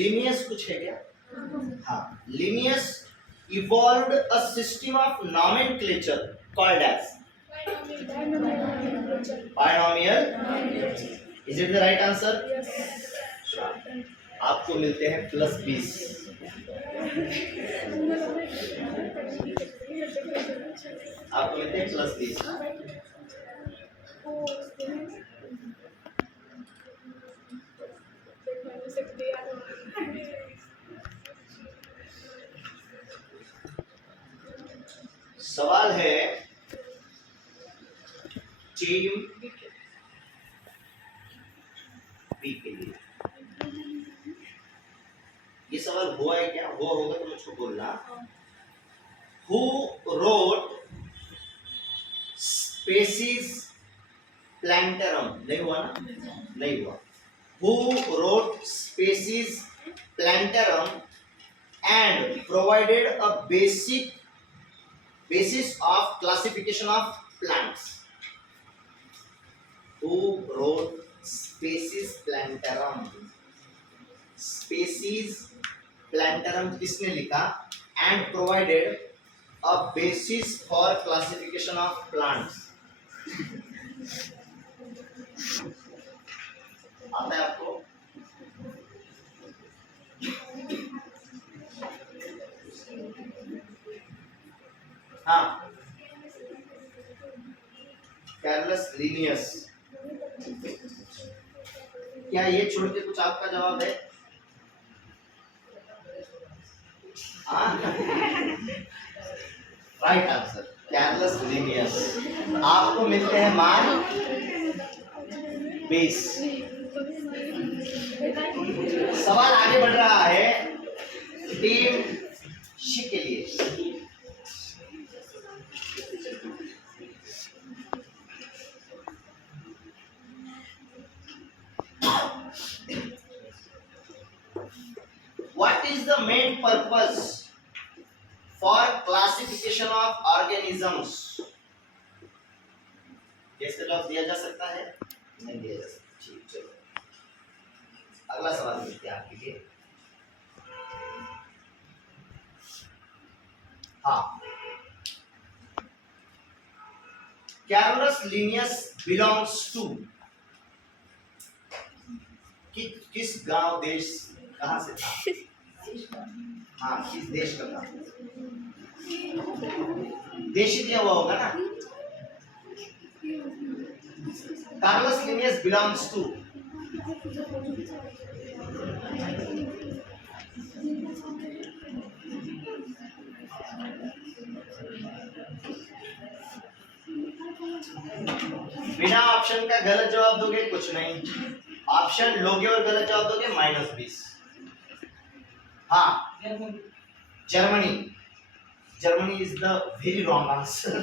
Linnaeus कुछ है क्या? हाँ, Linnaeus evolved a system of nomenclature called as binomial. Is it the right answer? आपको मिलते हैं +20. आपको मिलते हैं +20. सवाल है टीम बी के लिए. ये सवाल हुआ है क्या? हुआ होगा तो मुझको बोलना. Who wrote Species Plantarum? नहीं हुआ ना? नहीं हुआ. Who wrote Species Plantarum and provided a basis of classification of plants? Who wrote Species Plantarum? Species Plantarum किसने लिखा? And provided a basis for classification of plants. आता है आपको? हाँ, कैरलस लिनियस. क्या ये छोड़ के कुछ आपका जवाब है? Right answer Carlos Linnaeus. आपको मिलते हैं मार्क 20. सवाल आगे बढ़ रहा है टीम शी के लिए. What is the main purpose for classification of organisms? इसका जवाब दिया जा सकता है? नहीं दिया जा सकता. ठीक, चलो अगला सवाल देखते हैं आपके लिए. हाँ, कैरलस लिनियस बिलोंग्स टू किस गांव देश कहां से था? हाँ, किस देश का था? देश ही दिया हुआ होगा ना. कैरलस लिनियस बिलोंग्स टू बिना ऑप्शन का गलत जवाब दोगे कुछ नहीं. ऑप्शन लोगे और गलत जवाब दोगे -20. हाँ, Germany. Germany is the very wrong answer.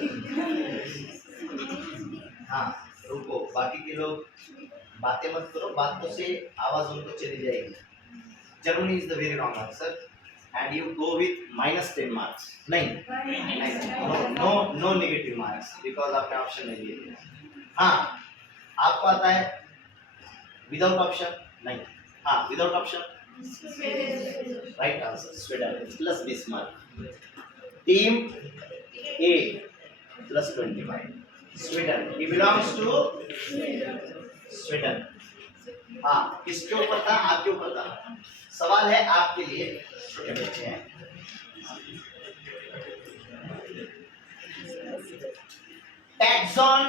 हाँ, रुको, बाकी के लोग बातें मत करो, बातों से आवाज उनको चली जाएगी. Germany is the very wrong answer and you go with -10 marks. नहीं, नो नेगेटिव मार्क्स बिकॉज आपने ऑप्शन नहीं दिए. हाँ, आपको आता है विदाउट ऑप्शन? नहीं. हाँ, without option right answer Sweden +20 mark. Team A +25. Sweden, he belongs to Sweden. हाँ, किसके ऊपर था? आपके ऊपर था. सवाल है आपके लिए, छोटे बच्चे हैं. Taxon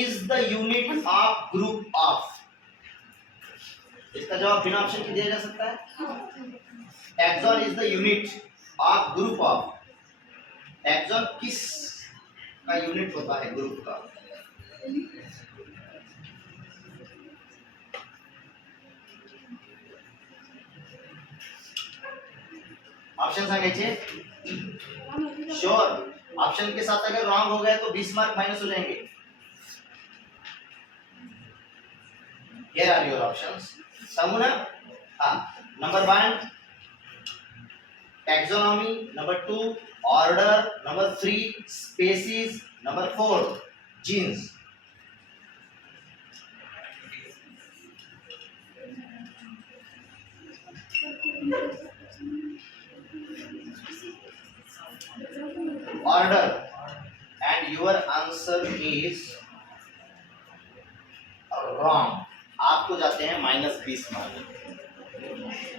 is the unit of group of. इसका जवाब बिना ऑप्शन के दिया जा सकता है. Taxon is the unit of group of. Taxon किस का यूनिट होता है? ग्रुप का. ऑप्शन सांगायचे. श्योर. ऑप्शन के साथ अगर रॉन्ग हो गए तो 20 मार्क माइनस हो जाएंगे. Here are your options. सांगू ना? हाँ, number 1 taxonomy, number 2 order, number 3 species, number 4 genes. order and your answer is wrong. आपको जाते हैं -20 मार्क।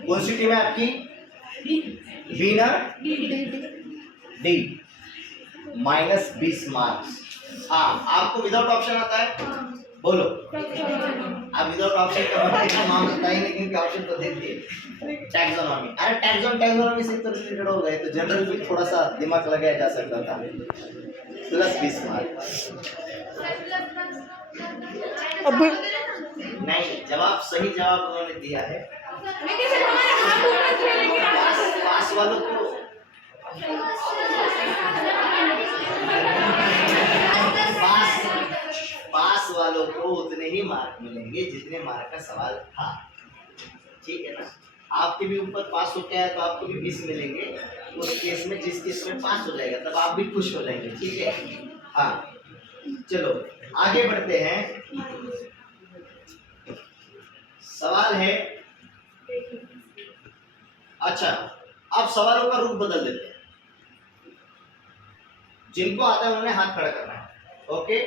कौन सी टीम है आपकी? बी ना? D, -20 marks. हाँ, आपको विदाउट ऑप्शन आता है? बोलो। आप विदाउट ऑप्शन का नाम बताइए, लेकिन ऑप्शन तो देखिए। टैक्सोनॉमी, अरे टैक्सोनॉमी से तो रिलेटेड हो गए, तो जनरल भी थोड़ा सा दिमाग लगाया जा सकता था। +20 मार्क। अब नहीं, जवाब सही जवाब उन्होंने दिया है। पास वालों को पास वालों को उतने ही मार्क मिलेंगे जितने मार्क का सवाल था, ठीक है ना? आपके भी ऊपर पास हो गया है तो आपको भी 20 मिलेंगे। उस केस में जिस केस में पास हो जाएगा तब आप भी खुश हो जाएंगे, ठीक है? हाँ, चलो आगे बढ़ते हैं। सवाल है, अच्छा अब सवालों का रूप बदल देते हैं। जिनको आता है उन्होंने हाथ खड़ा करना है, ओके,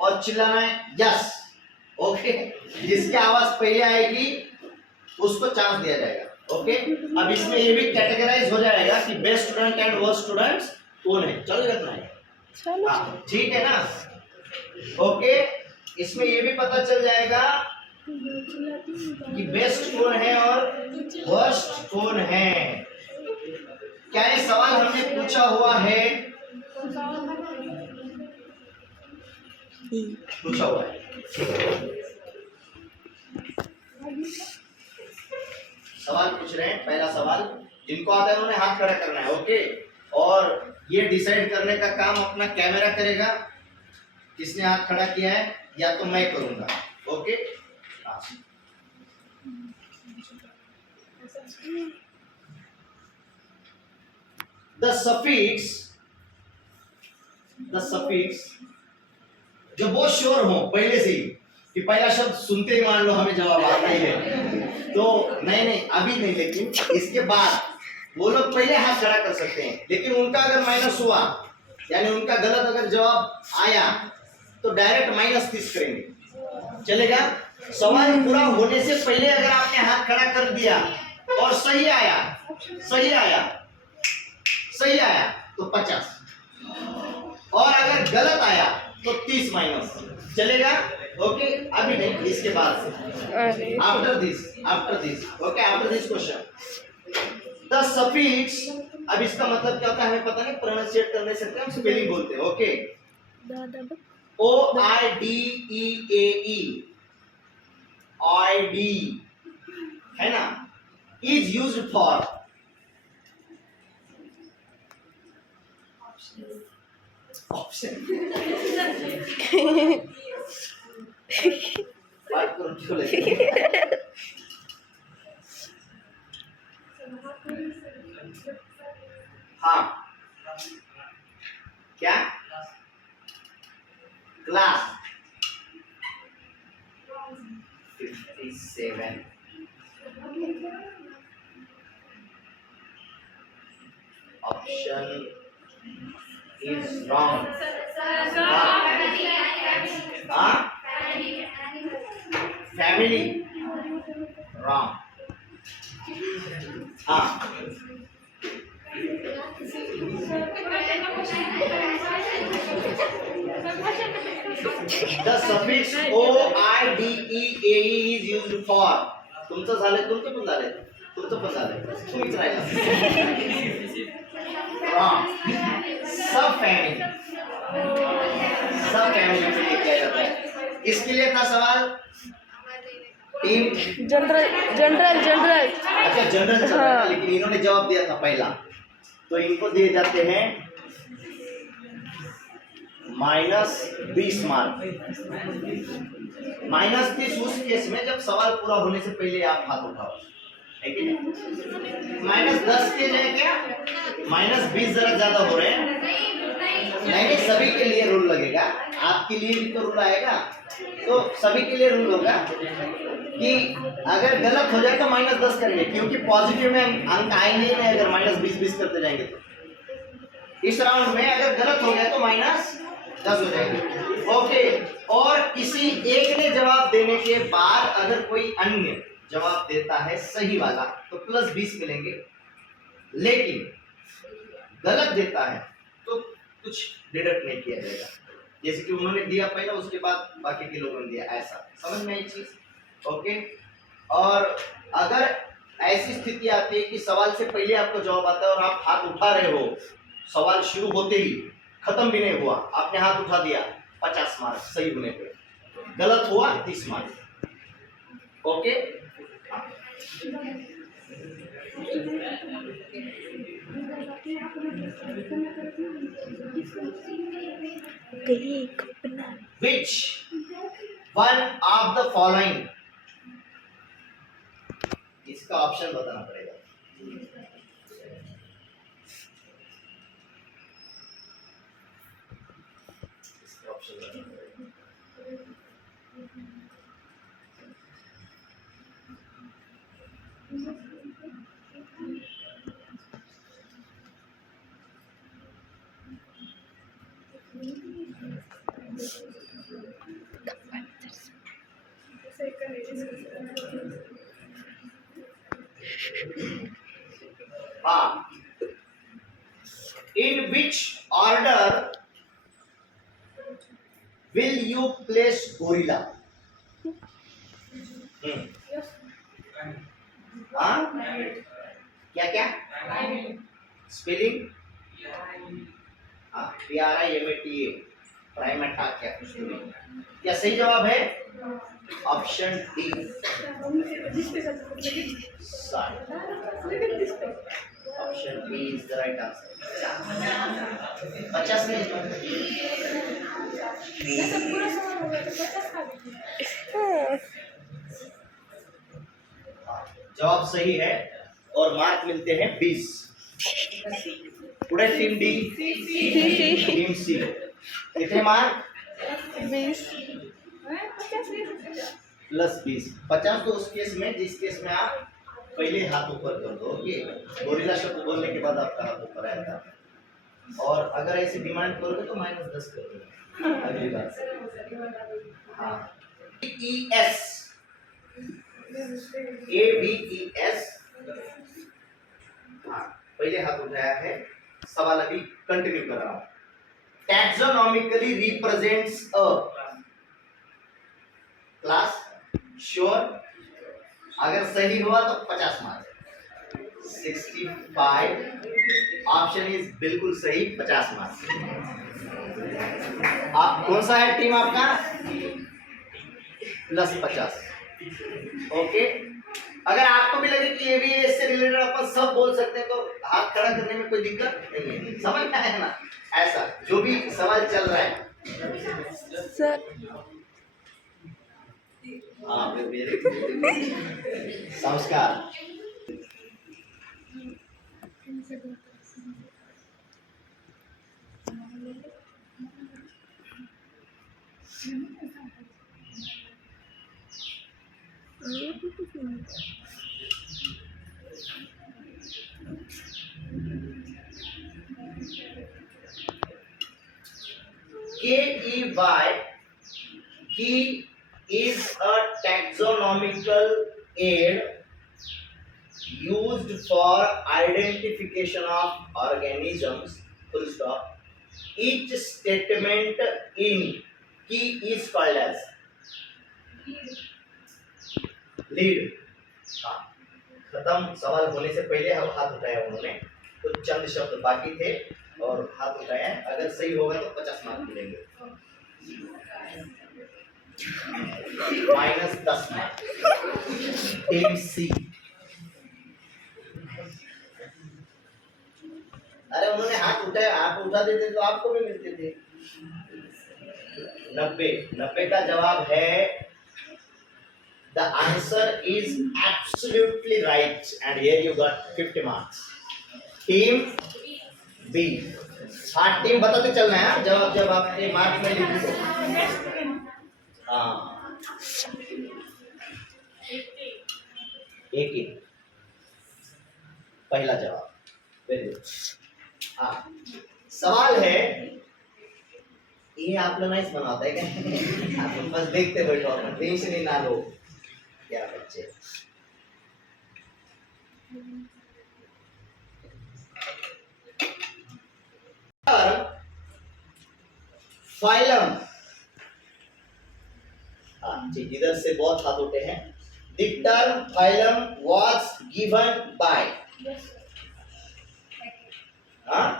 और चिल्लाना है यस, ओके। जिसकी आवाज पहले आएगी उसको चांस दिया जाएगा, ओके। अब इसमें ये भी कैटेगराइज हो जाएगा कि best student and worst students कौन है, चल रखना है, हाँ, ठीक है ना? ओके, इसमें ये भी पता चल जाएगा कि बेस्ट कौन है और वर्स्ट कौन है। क्या ये सवाल हमने पूछा हुआ है? पूछा हुआ है। सवाल पूछ रहे हैं, पहला सवाल जिनको आता है उन्होंने हाथ खड़ा करना है, ओके। और ये डिसाइड करने का काम अपना कैमरा करेगा, किसने हाथ खड़ा किया है, या तो मैं करूंगा, ओके। द सफिक्स जब वो श्योर हो पहले से ही कि पहला शब्द सुनते ही मान लो हमें जवाब आता ही है, तो नहीं अभी नहीं, लेकिन इसके बाद वो लोग पहले हाथ खड़ा कर सकते हैं। लेकिन उनका अगर माइनस हुआ, यानी उनका गलत अगर जवाब आया, तो डायरेक्ट -30 करेंगे, चलेगा? सवाल पूरा होने से पहले अगर आपने हाथ खड़ा कर दिया और सही आया तो 50, और अगर गलत आया तो 30 माइनस, चलेगा? ओके, अभी नहीं, इसके बाद से, after this, okay, after this question the suffix. अब इसका मतलब क्या होता है हमें पता नहीं, प्रोनाउंसिएट करने से हम स्पेलिंग बोलते हैं, ओके। OIDEAE है ना, इज यूज्ड फॉर ऑप्शन बात करो क्यों लगे? हाँ, क्या class 57 option is wrong. Family wrong. The suffix OIDEAE is used for. तुमचं झालंय, तुमचं पण झालंय, तुम्हीच राहिला. Wrong. सब फैमिली के लिए किया जाता है। इसके लिए था सवाल टीम जनरल अच्छा, जनरल चल रहा है, लेकिन इन्होंने जवाब दिया था पहला, तो इनको दिए जाते हैं -20 मार्क। -30 उस केस में जब सवाल पूरा होने से पहले आप हाथ उठाओ, है कि नहीं? -10 के लिए क्या -20 जरा ज्यादा हो रहे हैं, नहीं सभी के लिए रूल लगेगा। आपके लिए भी तो रूल आएगा, तो सभी के लिए रूल होगा कि अगर गलत हो जाए तो -10 करेंगे, क्योंकि पॉजिटिव में अंक आएंगे ही नहीं अगर -20 करते जाएंगे तो। इस राउंड में अगर गलत हो गया तो -10 हो जाएंगे। ओके, और किसी एक ने जवाब देने के बाद अगर कोई अन्य जवाब देता है सही वाला तो +20 मिलेंगे, लेकिन गलत देता है तो कुछ डिडक्ट नहीं किया जाएगा, जैसे कि उन्होंने दिया पहले उसके बाद बाकी के लोगों ने दिया, ऐसा समझ में आई चीज। ओके, और अगर ऐसी स्थिति आती है कि सवाल से पहले आपको जवाब आता है और आप हाथ उठा रहे हो, सवाल शुरू होते ही खत्म भी नहीं हुआ आपने हाथ उठा दिया, 50 मार्क सही होने पे, गलत हुआ 30 mark. Okay, which one of the following, इसका ऑप्शन बताना पड़ेगा। इसका ऑप्शन बताना पड़ेगा। In which order will you place gorilla? क्या क्या स्पेलिंग? PRIMATA, प्राइमेटा, क्या कुछ तो नहीं। क्या सही जवाब है? Option D, option B is the right answer. 50 नहीं, जवाब सही है और मार्क मिलते हैं 20। पूरे टीम डी, टीम सी, कितने मार्क? 20 + 20, 50 तो उस केस में जिस केस में आप पहले हाथ ऊपर कर दो। ओके, गोरिल्ला शब्द बोलने के बाद आपका हाथ ऊपर आएगा, और अगर ऐसे डिमांड करोगे तो -10 कर दो अगली बार से। हाँ, ES, ABES, हाँ पहले हाथ उठाया है, सवाल अभी कंटिन्यू कर रहा हूं। टैक्सोनॉमिकली रिप्रेजेंट्स अ क्लास, श्योर, अगर सही हुआ तो 50 मार्क्स, 65, ऑप्शन इज बिल्कुल सही, 50 मार्क्स। आप कौन सा है टीम आपका? +50। ओके, अगर आपको भी लगे कि ये भी इससे रिलेटेड अपन सब बोल सकते हैं तो हाथ खड़ा करने में कोई दिक्कत नहीं है, समझ में आया ना? ऐसा जो भी सवाल चल रहा है सर। हाँ, संस्कार। KEY, key is a taxonomical aid used for identification of organisms, full stop. Each statement in key is called as lead। हाँ, खत्म, सवाल होने से पहले हम हाथ उठाया उन्होंने, तो चंद शब्द बाकी थे और हाथ उठाया, अगर सही होगा तो 50 मार्क मिलेंगे, -10 मार्क। टीम सी, अरे उन्होंने हाथ उठाया, आप उठा देते तो आपको भी मिलते थे। 90 का जवाब है, the answer is absolutely right and here you got 50 marks। Team B, हाँ टीम बताते चलना है जवाब जब आपके मार्क में लिखी हो। हाँ एक पहला जवाब। Very good. हाँ सवाल है, ये आप लोग नाइस बनाता है क्या? आप लोग बस देखते बैठो, टेंशन ही ना लो। क्या बच्चे, फाइलम, ठीक, इधर से बहुत हाथ उठे हैं। The term phylum was given by, हाँ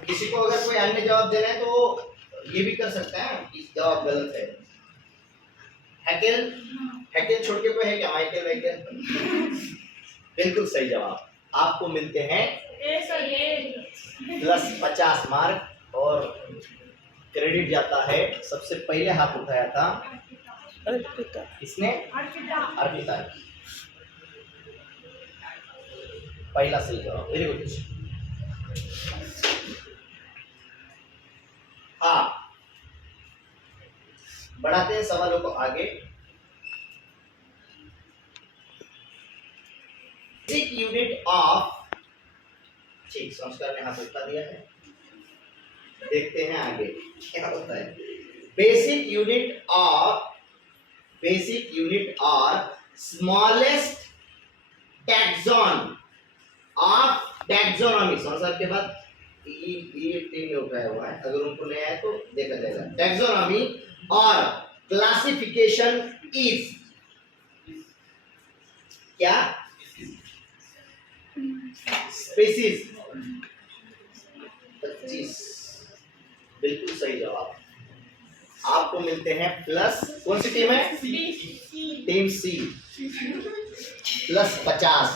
किसी को अगर कोई अन्य जवाब देना है तो ये भी कर सकता है कि जवाब गलत है। हैकेल, हैकेल छोड़ के कोई है क्या? माइकल वैकेल? बिल्कुल सही जवाब। आपको मिलते हैं +50 मार्क और क्रेडिट जाता है। सबसे पहले हाथ उठाया था अर्पिता, किसने? अर्पिता। पहला सही जवाब, वेरी गुड। हाँ बढ़ाते हैं सवालों को आगे। बेसिक यूनिट ऑफ, ठीक, संस्कार ने हाथ उठा दिया है, देखते हैं आगे क्या होता है। बेसिक यूनिट और स्मॉलेस्ट टैक्सॉन ऑफ टैक्सोनॉमी, संसार के बाद ये टीम में उठाया हुआ है, अगर उनको नहीं आया तो देखा जाएगा। टैक्सोनॉमी और क्लासिफिकेशन इज क्या? स्पीसीज। 25 बिल्कुल सही जवाब। आपको मिलते हैं प्लस, कौन सी टीम है? टीम सी, +50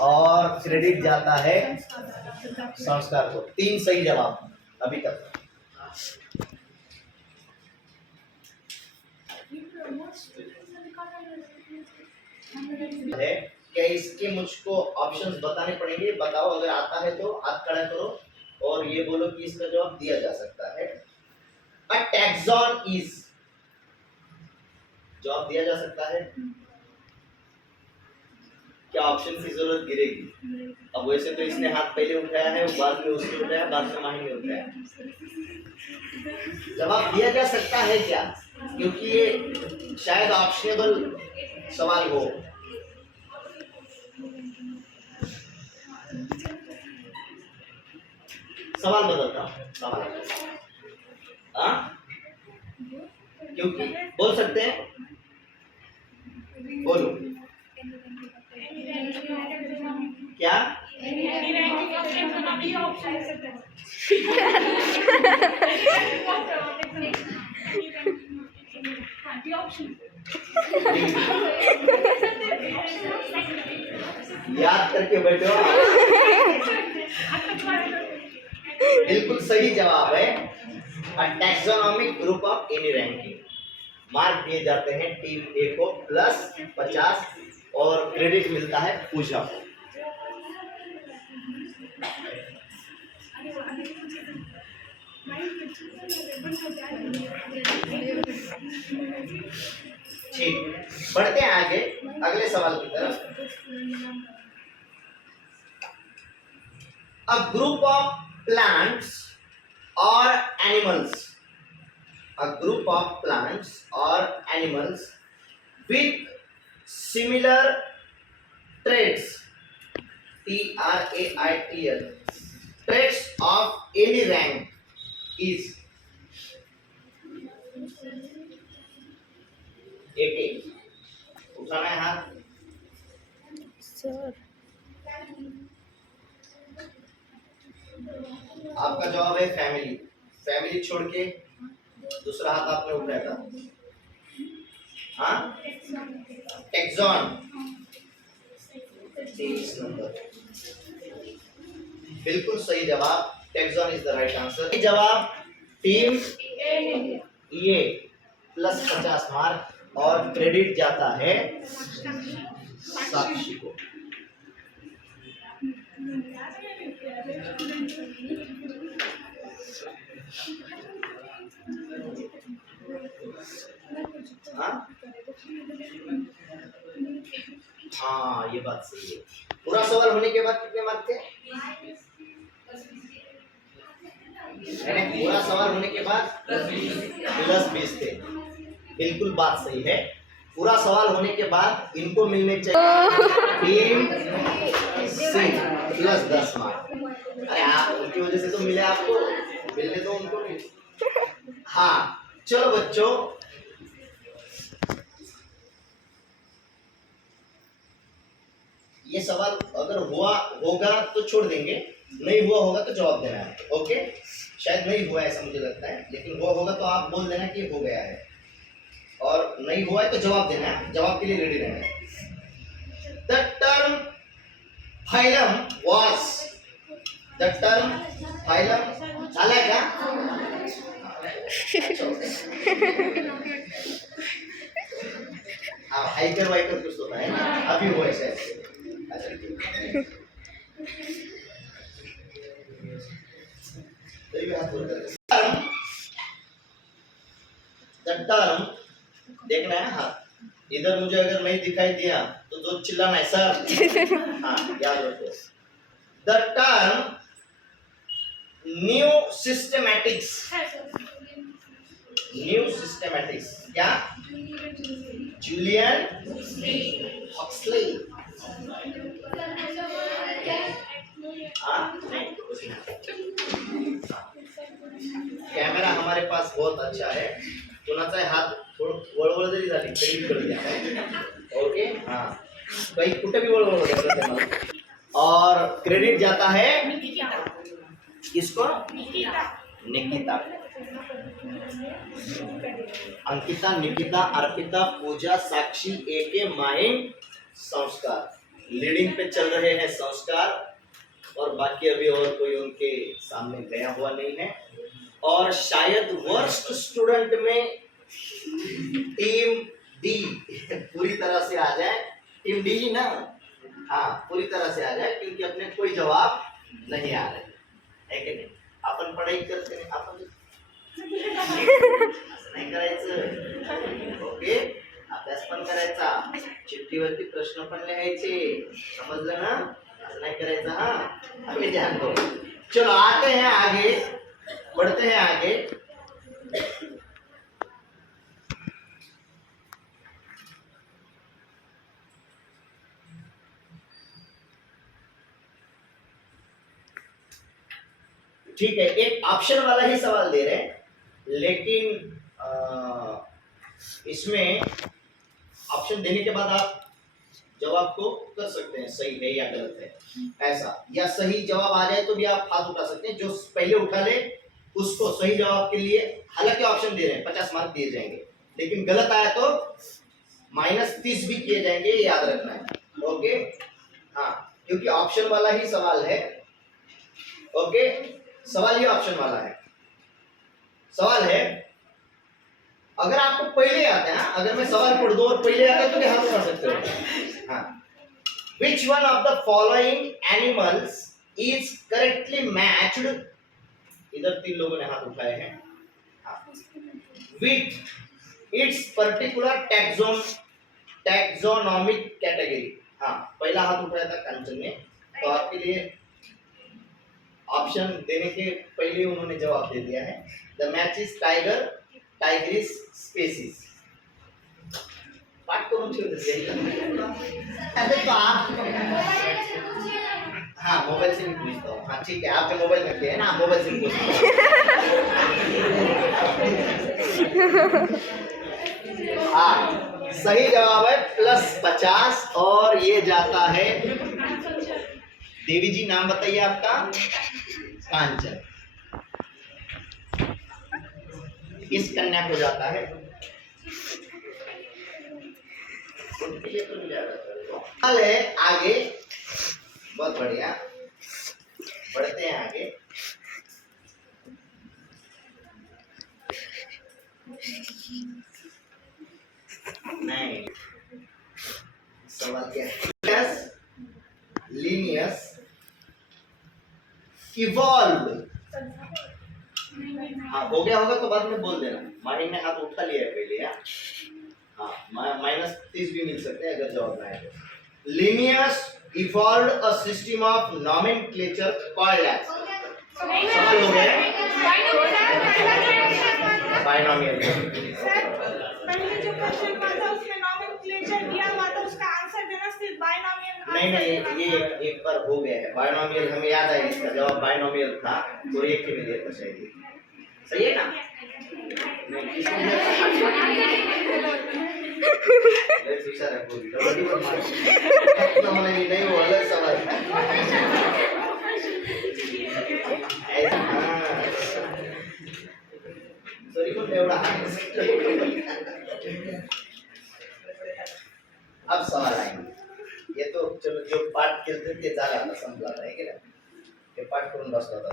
और क्रेडिट जाता है संस्कार को। 3 सही जवाब अभी तक। है क्या? इसके मुझको ऑप्शंस बताने पड़ेंगे, बताओ अगर आता है तो हाथ खड़ा करो और ये बोलो कि इसका जवाब दिया जा सकता है। अ टैक्सॉन इज, जवाब दिया जा सकता है क्या? ऑप्शन की जरूरत गिरेगी। अब वैसे तो इसने हाथ पहले उठाया है, बाद में उसने उठाया, बाद में माही ने उठाया। जवाब दिया जा सकता है क्या? क्योंकि ये शायद ऑप्शनेबल सवाल हो। सवाल बदलता सवाल, क्योंकि बोल सकते हैं, बोलो क्या? याद करके बैठो। बिल्कुल सही जवाब है taxonomic group of any ranking. Mark दिए जाते हैं टीम ए को +50 और क्रेडिट मिलता है पूजा को। ठीक, बढ़ते हैं आगे अगले सवाल की तरफ। A group of plants or animals, a group of plants or animals with similar traits, TRAITL, traits of any rank is एक उठाना है हाथ सर। आपका जवाब है फैमिली। फैमिली छोड़ के दूसरा हाथ आपने उठाया था, हाँ? टैक्सॉन 23 नंबर, बिल्कुल सही जवाब। Taxon is the right answer. जवाब टीम ए +50 मार्क और क्रेडिट जाता है साक्षी को। हाँ ये बात सही है। पूरा सवाल होने के बाद कितने मार्क थे? पूरा सवाल होने के बाद +20 थे। बिल्कुल बात सही है। पूरा सवाल होने के बाद इनको मिलने चाहिए +10 मार्क। अरे आप उनकी वजह से तो मिले, आपको मिलने तो उनको नहीं। हाँ चलो बच्चों, ये सवाल अगर होगा तो छोड़ देंगे, नहीं हुआ होगा तो जवाब देना है। ओके, शायद नहीं हुआ ऐसा मुझे लगता है, लेकिन हुआ होगा तो आप बोल देना कि हो गया है, और नहीं हुआ है तो जवाब देना है, जवाब के लिए रेडी रहना है। The term phylum झाला है का? हाँ हाइपर वाइपर कुछ तो है ना, अभी हुआ है शायद। देखना है। हाँ इधर मुझे अगर नहीं दिखाई दिया तो जो चिल्लाना है सर। हाँ याद रखो। द टर्म न्यू सिस्टेमैटिक्स क्या? Julian Huxley. कैमरा हमारे पास बहुत अच्छा है, कोणाचा हात थोडं वळवळ जरी झाली तरी कळू द्या। ओके हाँ, भाई कुठे भी वळवळ होते। और क्रेडिट जाता है किसको? निकिता। अंकिता, निकिता, अर्पिता, पूजा, साक्षी, एके, माइन, संस्कार। लीडिंग पे चल रहे हैं संस्कार, और बाकी अभी और कोई उनके सामने गया हुआ नहीं है। और शायद वर्स्ट स्टूडेंट में टीम डी पूरी तरह से आ जाए। टीम डी ही ना? हाँ पूरी तरह से आ जाए, क्योंकि अपने कोई जवाब नहीं आ रहे है कि नहीं? आपण पढ़ाई करते नहीं, आपण नाही करायचं। ओके, अभ्यास पण करायचा, चिठ्ठीवरती प्रश्न पण लिहायचे, समजलं ना? असं नाही करायचं। हाँ अभी ध्यान दो। चलो आते हैं आगे, बढ़ते हैं आगे। ठीक है, एक ऑप्शन वाला ही सवाल दे रहे हैं, लेकिन इसमें ऑप्शन देने के बाद आप जवाब को कर सकते हैं सही है या गलत है ऐसा, या सही जवाब आ जाए तो भी आप हाथ उठा सकते हैं। जो पहले उठा ले उसको सही जवाब के लिए, हालांकि ऑप्शन दे रहे हैं 50 मार्क दिए जाएंगे, लेकिन गलत आया तो -30 भी किए जाएंगे, ये याद रखना है। ओके हाँ, क्योंकि ऑप्शन वाला ही सवाल है। ओके, सवाल ये ऑप्शन वाला है। सवाल है, अगर आपको पहले आता है, अगर मैं सवाल पढ़ दूं और पहले आता है तो क्या हाथ उठा सकते हो। हाँ, which one of the following animals is correctly matched? इधर 3 लोगों ने हाथ उठाए हैं। with its particular taxonomic category। हाँ पहला हाथ उठाया था कंचन ने, तो आपके लिए ऑप्शन देने के पहले उन्होंने जवाब दे दिया है। The match is Tigris species. पाठ को मुझे अरे तो आप हाँ मोबाइल से भी पूछता हूँ। हाँ ठीक है, आपके मोबाइल में है ना, मोबाइल से पूछता हूँ। हाँ सही जवाब है +50, और ये जाता है देवी जी, नाम बताइए आपका? कांचन। किस कन्या को जाता है? आगे, बहुत बढ़िया, बढ़ते हैं आगे। नहीं सवाल क्या है? Linnaeus evolve. हाँ हो गया होगा तो बाद में बोल देना। माहिर ने हाथ उठा लिया है पहले। हाँ -30 भी मिल सकते हैं अगर जवाब ना आए तो। Linnaeus evolve a system of nomenclature called as. सवाल हो गया बायनोमियल। पहले जो क्वेश्चन हुआ था उसमें नॉमेनक्लेचर दिया हुआ था, उसका आंसर देना सिर्फ बायनोमियल। नहीं ये एक बार हो गया है बायनोमियल, हमें याद है इसका जवाब बायनोमियल था और एक के में दिया था शायद। सही है ना? लेट्स विचार है पूरी डबल पर मार इतना मन नहीं वो अलग सवाल है। ऐसा सॉरी को एवढा अब सवाल आएंगे। ये तो चलो जो पाठ केलते ते झाला आता संपला आहे की नाही? ते पाठ करून बसला होता।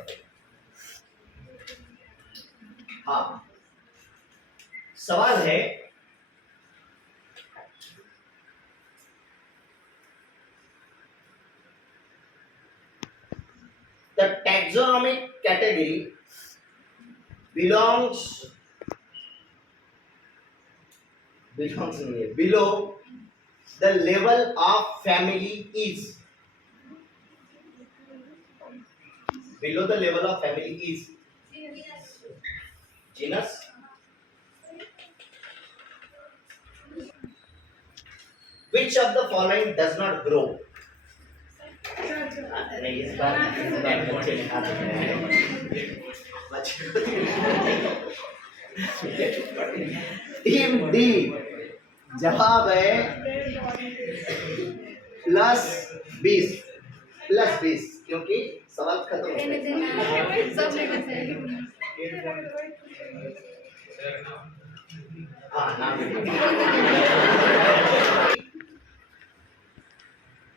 हाँ सवाल है the taxonomic category belongs below the level of family is below the level of family is genus, which of the following does not grow? नहीं इस बार बच्चे ने हाथ उठाया टीम डी जवाब है +20 क्योंकि सवाल खत्म हो गया।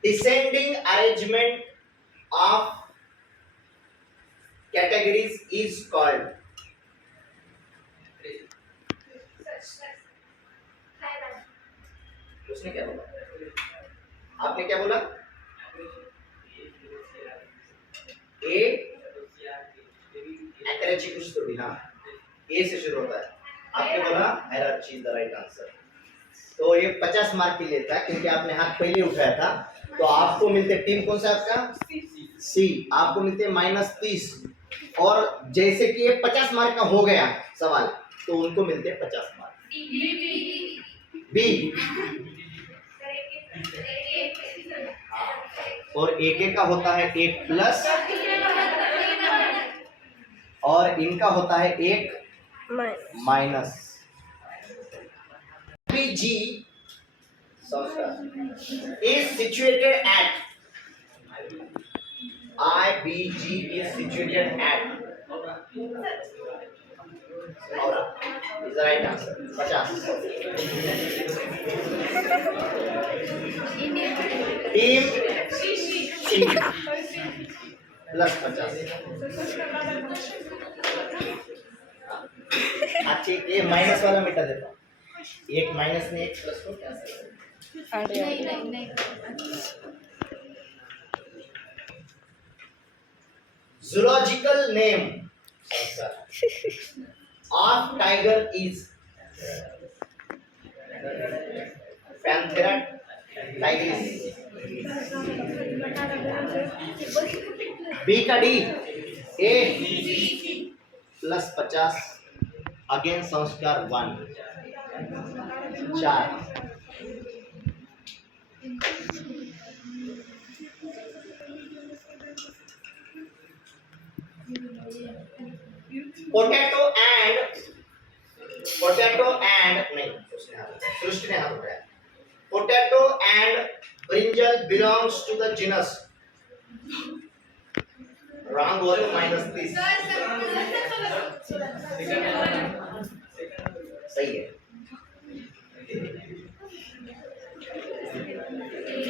Descending arrangement of categories is called उसने क्या बोला? आपने क्या बोला? ए एक्यूरेसी कुछ तो भी। हाँ ए से शुरू होता है। आपने बोला hierarchy is the right answer. तो ये 50 मार्क के लिए था क्योंकि आपने हाथ पहले उठाया था। तो आपको मिलते टीम कौन सा आपका? सी। आपको मिलते -30 और जैसे कि ये 50 मार्क का हो गया सवाल तो उनको मिलते 50 मार्क। बी और एक का होता है 1+ और इनका होता है 1- IBG is situated at IBG is situated at is the right answer 50 team +50 अच्छी ये माइनस वाला मिटा देता हूँ। एक माइनस ने एक प्लस को क्या नहीं zoological name of tiger is Panthera tigris। B का D A +50 again Sanskar 1 4 potato and नहीं सृष्टि ने हाथ उठाया। Potato and brinjal belongs to the genus. Wrong हो तो -30 सही है।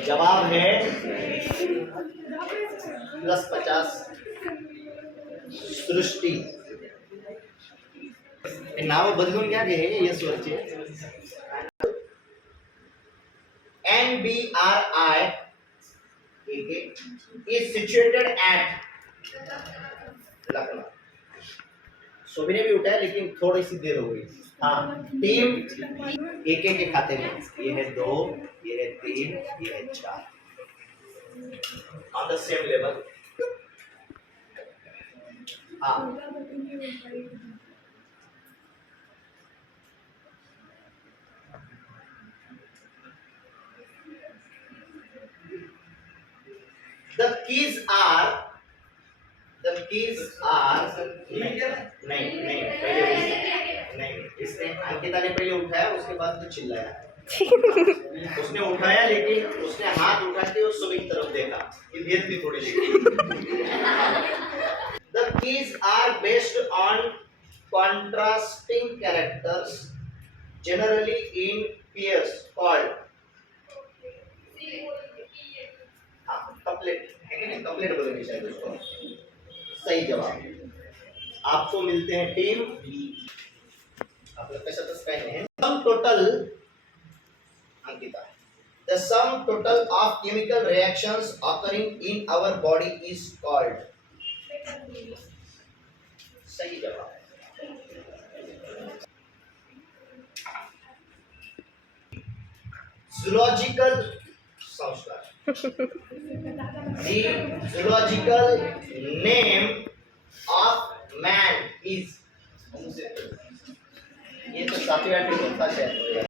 जवाब है +50 सृष्टि। नाव बदलून घ्या घे यस वरचे। And ABRI is situated at Lucknow. सुबह ने भी उठाया लेकिन थोड़ी सी देर हो गई. हाँ, टीम एक के खाते में ये है 2, ये है 3, ये है 4 on the same level. हाँ, the keys are नहीं, इसने अंकिता ने पहले उठाया उसके बाद तो चिल्लाया. उसने उठाया लेकिन उसने हाथ उठा के उस सुबह की तरफ देखा. इधर भी थोड़ी सी. The keys are based on contrasting characters generally in pairs called couplet है कि नहीं. कपलेट बोलेंगे शायद उसको. सही जवाब. आपको मिलते हैं टीम बी. आप लोग कैसा तो स्पेन है. Sum total Ankita. The sum total of chemical reactions occurring in our body is called. सही जवाब. Zoological संस्कार. The zoological name of man is. ये तो सातवीं आठवीं में था शायद.